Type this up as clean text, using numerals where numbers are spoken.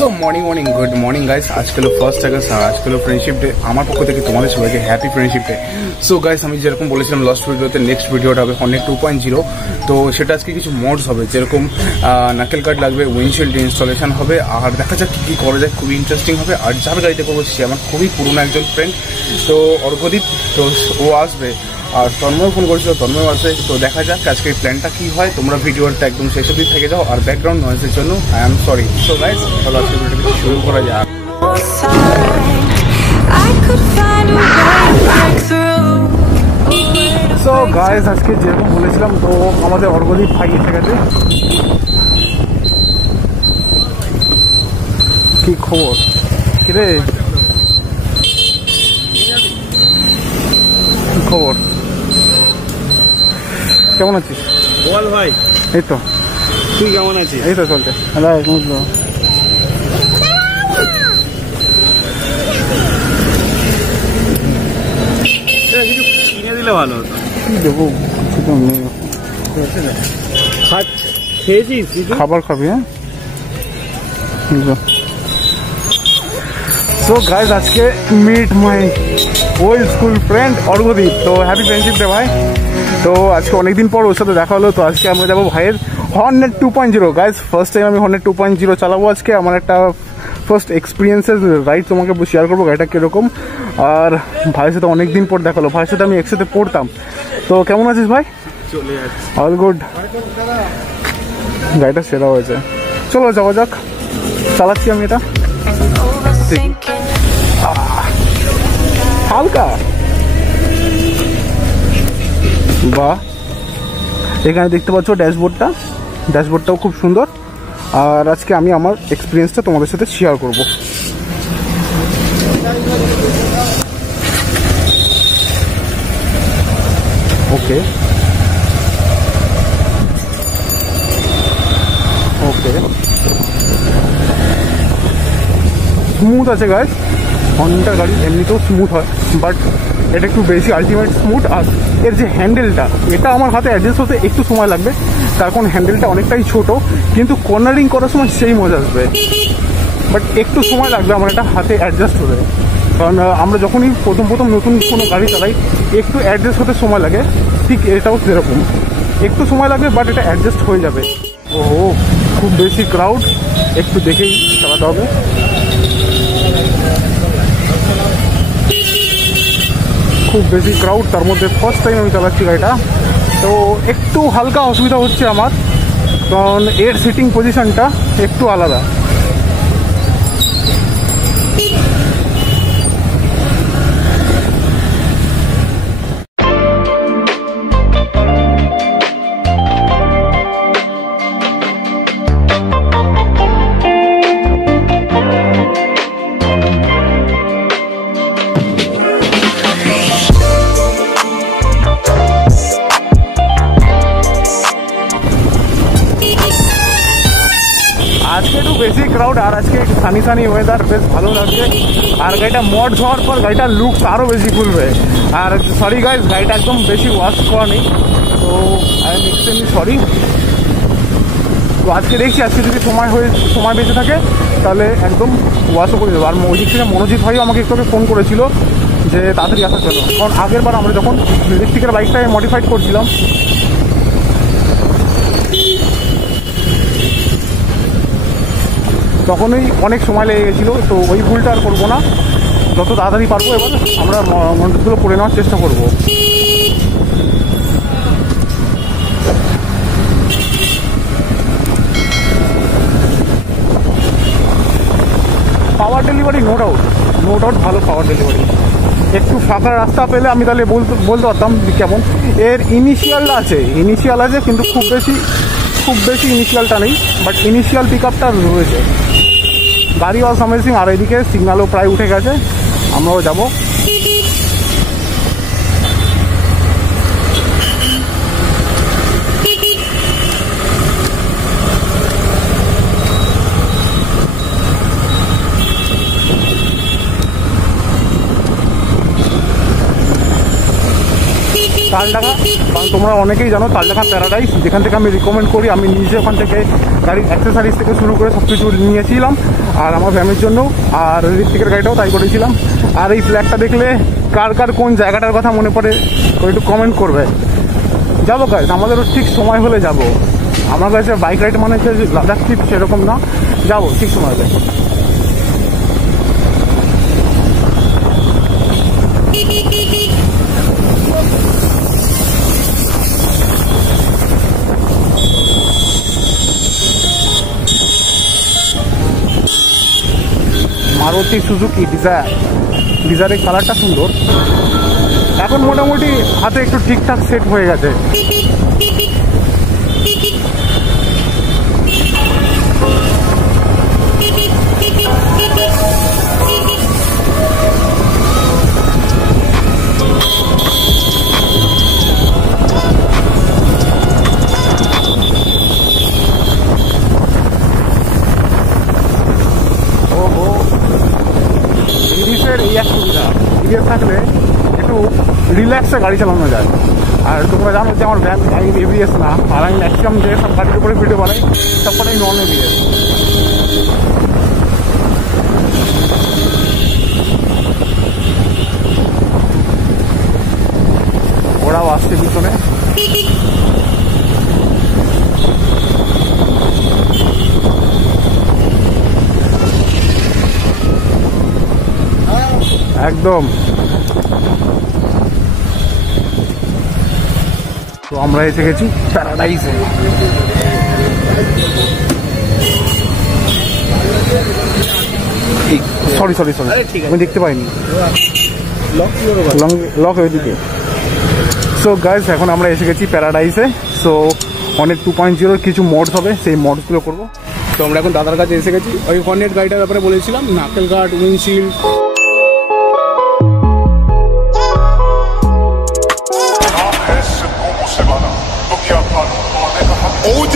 So morning good morning guys. আজকে হলো first August আর আজকে হলো ফ্রেন্ডশিপ ডে। আমার পক্ষ থেকে তোমাদের সবাইকে happy friendship day. So guys, আমি যেরকম বলেছিলাম লাস্ট ভিডিওতে, নেক্সট ভিডিওটা হবে হর্নেট 2.0। তো সেটা আজকে কিছু মোডস হবে, যেরকম নাকেল কার্ড লাগবে, উইন্ডশিল্ড ইনস্টলেশন হবে, আর দেখা যাক কী করা যায়। খুবই ইন্টারেস্টিং হবে। আর যার গাড়িতে করবো সে আমার খুবই পুরনো একজন ফ্রেন্ড, তো অর্ঘদীপ। তো ও আসবে, আর তন্ময় ফোন করেছিল, তন্ময় আসবে। তো দেখা যাক আজকে প্ল্যানটা কি হয়। তোমরা ভিডিওটা একদম শেষ অবধি থেকে যাও, আর ব্যাকগ্রাউন্ড নয়েজের জন্য I am sorry. So guys, চলো আজকে ভিডিওটা শুরু করা যাক। সো গাইস, আজকে যেরকম বলেছিলাম, তো আমাদের অর্ঘদীপ ভাই এসে গেছে। কি খবর কিরে, কি খবর, কেমন আছিস? বল ভাই। এই তো, তুই কেমন আছিস? এই তো চলছে। কিছু কিনে দিলে ভালো হতো। কি দেবো, কিছু তো নেই। খেয়েছিস? খাবার খাবি? হ্যাঁ। সো গাইস, আজকে meet my old school friend Arghadeep. তো হ্যাপি ফ্রেন্ডশিপ ডে ভাই। তো আজকে অনেকদিন পর ওর সাথে দেখা হলো। তো আজকে আমরা যাবো ভাইয়ের হর্নেট 2.0। গাইস, ফার্স্ট টাইম আমি হর্নেট 2.0 চালাবো আজকে। আমার একটা ফার্স্ট এক্সপিরিয়েন্সের রাইড তোমাকে শেয়ার করবো, গাড়িটা কীরকম। আর ভাইয়ের সাথে অনেকদিন পর দেখা হলো। ভাইয়ের সাথে আমি একসাথে পড়তাম। তো কেমন আছিস ভাই? চলে যাচ্ছে, অল গুড। গাড়িটা সেরা হয়েছে। চলো যাওয়া যাক। চালাচ্ছি আমি এটা হালকা। বাহ, এখানে দেখতে পাচ্ছ ড্যাশবোর্ডটাও খুব সুন্দর। আর আজকে আমি আমার এক্সপিরিয়েন্সটা তোমাদের সাথে শেয়ার করব। ওকে ওকে, স্মুথ আছে গাইস। হন্ডার গাড়ি এমনিতেও স্মুথ হয়, বাট এটা একটু বেশি আলটিমেট স্মুথ। আর এর যে হ্যান্ডেলটা, এটা আমার হাতে অ্যাডজাস্ট হতে একটু সময় লাগবে, তার কারণ হ্যান্ডেলটা অনেকটাই ছোট। কিন্তু কর্নারিং করার সময় সেই মজা আসবে, বাট একটু সময় লাগবে আমার এটা হাতে অ্যাডজাস্ট হতে। কারণ আমরা যখনই প্রথম নতুন কোনো গাড়ি চালাই, একটু অ্যাডজাস্ট হতে সময় লাগে। ঠিক এটাও সেরকম, একটু সময় লাগবে, বাট এটা অ্যাডজাস্ট হয়ে যাবে। ও, খুব বেশি ক্রাউড, একটু দেখেই চালাতে হবে। খুব বেশি ক্রাউড, তার মধ্যে ফার্স্ট টাইম আমি চালাচ্ছি গাড়িটা। তো একটু হালকা অসুবিধা হচ্ছে আমার, কারণ এর সিটিং পজিশনটা একটু আলাদা। আজকে একটু বেশি ক্রাউড, আর আজকে একটু সানি ওয়েদার, বেশ ভালো লাগছে। আর গাড়িটা মড হওয়ার পর গাড়িটার লুকস আরও বেশি খুলবে। আর সরি গাইজ, গাড়িটা একদম বেশি ওয়াশ করা নেই, তো আই এম এক্সট্রিমলি সরি। তো আজকে দেখছি, আজকে যদি সময় বেঁচে থাকে তাহলে একদম ওয়াশও করে দেবো। আর ওই দিক থেকে মনোজিৎ ভাইও আমাকে একটু ফোন করেছিল যে তাড়াতাড়ি আসার জন্য, কারণ আগের বার আমরা যখন ইলেকট্রিকের বাইকটাকে মডিফাইড করছিলাম, তখনই অনেক সময় লেগে গেছিলো। তো ওই ভুলটা আর করবো না, যত তাড়াতাড়ি পারবো এবার আমরা মন্ডপগুলো করে নেওয়ার চেষ্টা করবো। পাওয়ার ডেলিভারি নো ডাউট ভালো পাওয়ার ডেলিভারি। একটু ফাঁকা রাস্তা পেলে আমি তাহলে বলতে পারতাম কেমন। এর ইনিশিয়াল আছে, কিন্তু খুব বেশি ইনিশিয়ালটা নেই, বাট ইনিশিয়াল পিক আপটা রয়েছে। গাড়ি ওয়াজ অ্যামেজিং। আর এদিকে সিগন্যালও প্রায় উঠে গেছে, আমরাও যাবো। তালডাঙ্গা, কারণ তোমরা অনেকেই জানো তালডাঙ্গা প্যারাডাইস, যেখান থেকে আমি রিকমেন্ড করি। আমি নিজে ওখান থেকে গাড়ির অ্যাক্সেসরিজ থেকে শুরু করে সব কিছু নিয়েছিলাম, আর আমার ফ্যামিলির জন্য, আর ঋত্বিকের গাড়িটাও তাই করেছিলাম। আর এই ফ্ল্যাগটা দেখলে কার কার কোন জায়গাটার কথা মনে পড়ে একটু কমেন্ট করবে। যাবো গাইজ, আমাদেরও ঠিক সময় হলে যাব। আমার কাছে বাইক রাইড মানে হচ্ছে লাদাখ ট্রিপ সেরকম না, যাবো ঠিক সময় হলে। মারুতি সুজুকি ডিজায়ারের কালারটা সুন্দর। এখন মোটামুটি হাতে একটু ঠিকঠাক সেট হয়ে গেছে। এই এক সুবিধা, ইডিএস থাকলে একটু রিল্যাক্সে গাড়ি চালানো যায়। আর তোমরা জানো যে আমার গাড়ি এবিএস না, আর আমি ম্যাক্সিমাম যে সব গাড়ির উপরে ভিডিও বানাই সবকটাই নন এবিএস। ওরাও আসছে পিছনে। একদম। তো আমরা এসে গেছি প্যারাডাইসে। সরি আমি দেখতে পাইনি, লক ওইদিকে। সো গাইস, এখন আমরা এসে গেছি প্যারাডাইসে। সো হর্নেট 2.0 কিছু মোডস হবে, সেই মোডসগুলো করবো। তো আমরা এখন দাদার কাছে এসে গেছি। ওই হর্নেট গাড়িটার ব্যাপারে বলেছিলাম, নাকেল গার্ড, উইন্ডশিল্ড, OD